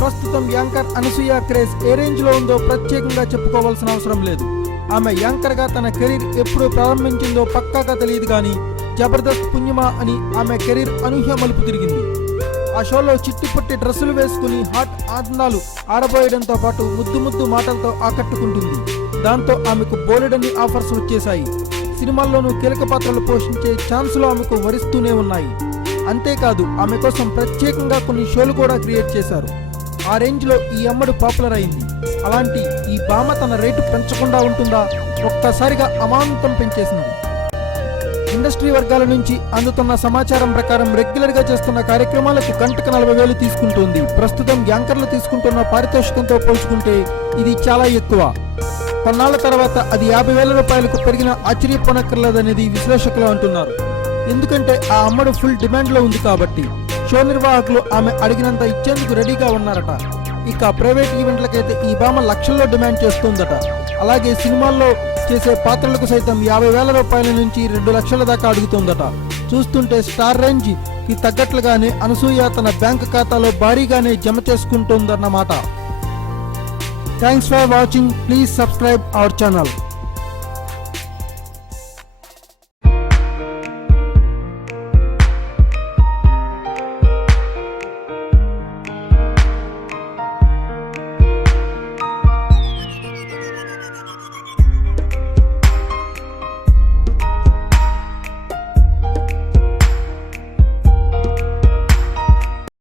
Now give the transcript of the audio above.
ప్రస్తుతం anchor Anasuya craze ఏ range లో ఉందో ప్రత్యేకంగా చెప్పుకోవాల్సిన అవసరం లేదు. ఆమె యాంకర్ గా తన కెరీర్ ఎప్పుడు ప్రారంభించిందో పక్కాగా తెలియదు కానీ జబర్దస్త్ పుణ్యమా అని ఆమె కెరీర్ అనూహ్య మలుపు తిరిగింది. ఆ షోలో చిట్టిపట్టి డ్రెస్సులు వేసుకుని హాట్ ఆనందాలు ఆడబోయడంతో పాటు ముద్దు ముద్దు మాటలతో ఆకట్టుకుంటుంది. దాంతో ఆమెకు బోలెడన్ని ఆఫర్స్ వచ్చేశాయి. సినిమాల్లోనూ కీలక పాత్రలు పోషించే ఛాన్సులు ఆమెకు వరిస్తూనే ఉన్నాయి. అంతేకాదు ఆమె కోసం ప్రత్యేకంగా కొన్ని షోలు కూడా క్రియేట్ చేశారు. ఆ రేంజ్ లో ఈ అమ్మడు పాపులర్ అయింది. అలాంటి ఈ భామ తన రేటు పెంచకుండా ఉంటుందా? ఒక్కసారిగా అమాంతం పెంచేసింది. ఇండస్ట్రీ వర్గాల నుంచి అందుతున్న సమాచారం ప్రకారం రెగ్యులర్ గా చేస్తున్న కార్యక్రమాలకు గంటకు 40,000 తీసుకుంటుంది. ప్రస్తుతం యాంకర్లు తీసుకుంటున్న పారితోషికంతో పోల్చుకుంటే ఇది చాలా ఎక్కువ. కొన్నాళ్ల తర్వాత అది 50,000 రూపాయలకు పెరిగిన ఆశ్చర్యపోనక్కర్లేదనేది విశ్లేషకులు అంటున్నారు. ఎందుకంటే ఆ అమ్మడు ఫుల్ డిమాండ్ లో ఉంది కాబట్టి. షో నిర్వాహకులు ఆమె అడిగినంత ఇచ్చేందుకు రెడీగా ఉన్నారట. ఇక ప్రైవేట్ ఈవెంట్లకైతే ఈ భామ లక్షల్లో డిమాండ్ చేస్తుందట. అలాగే సినిమాల్లో చేసే పాత్రలకు సైతం 50,000 రూపాయల నుంచి 2 లక్షల దాకా అడుగుతుందట. చూస్తుంటే స్టార్ రేంజ్ కి తగ్గట్లుగానే అనసూయ తన బ్యాంక్ ఖాతాలో భారీగానే జమ చేసుకుంటుందన్నమాట. Thanks for watching. Please subscribe our channel.